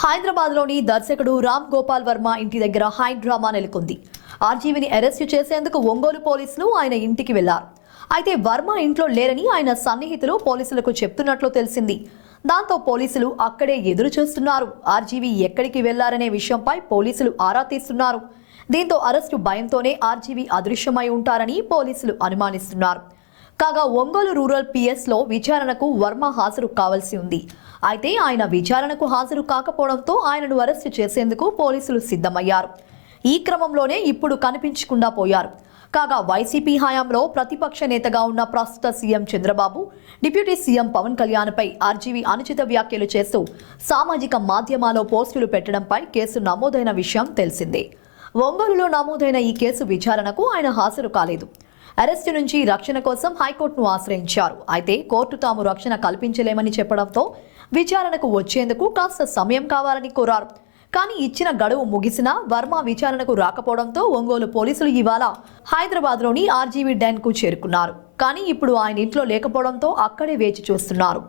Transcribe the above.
హైదరాబాద్లోని దర్శకుడు రామ్ గోపాల్ వర్మ ఇంటి దగ్గర హై డ్రామా నెలకొంది. ఆర్జీవీని అరెస్టు చేసేందుకు ఒంగోలు పోలీసులు ఆయన ఇంటికి వెళ్లారు. అయితే వర్మ ఇంట్లో లేరని ఆయన సన్నిహితులు పోలీసులకు చెప్తున్నట్లు తెలిసింది. దాంతో పోలీసులు అక్కడే ఎదురు చూస్తున్నారు. ఆర్జీవీ ఎక్కడికి వెళ్లారనే విషయంపై పోలీసులు ఆరా తీస్తున్నారు. దీంతో అరెస్టు భయంతోనే ఆర్జీవీ అదృశ్యమై ఉంటారని పోలీసులు అనుమానిస్తున్నారు. కాగా ఒంగోలు రూరల్ పిఎస్లో విచారణకు వర్మ హాజరు కావాల్సి ఉంది. అయితే ఆయన విచారణకు హాజరు కాకపోవడంతో ఆయనను అరెస్టు చేసేందుకు పోలీసులు సిద్ధమయ్యారు. ఈ క్రమంలోనే ఇప్పుడు కనిపించకుండా పోయారు. కాగా వైసీపీ హయాంలో ప్రతిపక్ష నేతగా ఉన్న ప్రస్తుత CM Chandrababu, deputy CM Pawan కళ్యాణ్పై ఆర్జీవీ అనుచిత వ్యాఖ్యలు చేస్తూ సామాజిక మాధ్యమాల్లో పోస్టులు పెట్టడంపై కేసు నమోదైన విషయం తెలిసిందే. ఒంగోలులో నమోదైన ఈ కేసు విచారణకు ఆయన హాజరు కాలేదు. అరెస్టు నుంచి రక్షణ కోసం హైకోర్టును ఆశ్రయించారు. అయితే కోర్టు తాము రక్షణ కల్పించలేమని చెప్పడంతో విచారణకు వచ్చేందుకు కాస్త సమయం కావాలని కోరారు. కానీ ఇచ్చిన గడువు ముగిసినా వర్మ విచారణకు రాకపోవడంతో ఒంగోలు పోలీసులు ఇవాళ హైదరాబాద్లోని ఆర్జీవీ డెన్కు చేరుకున్నారు. కానీ ఇప్పుడు ఆయన ఇంట్లో లేకపోవడంతో అక్కడే వేచి చూస్తున్నారు.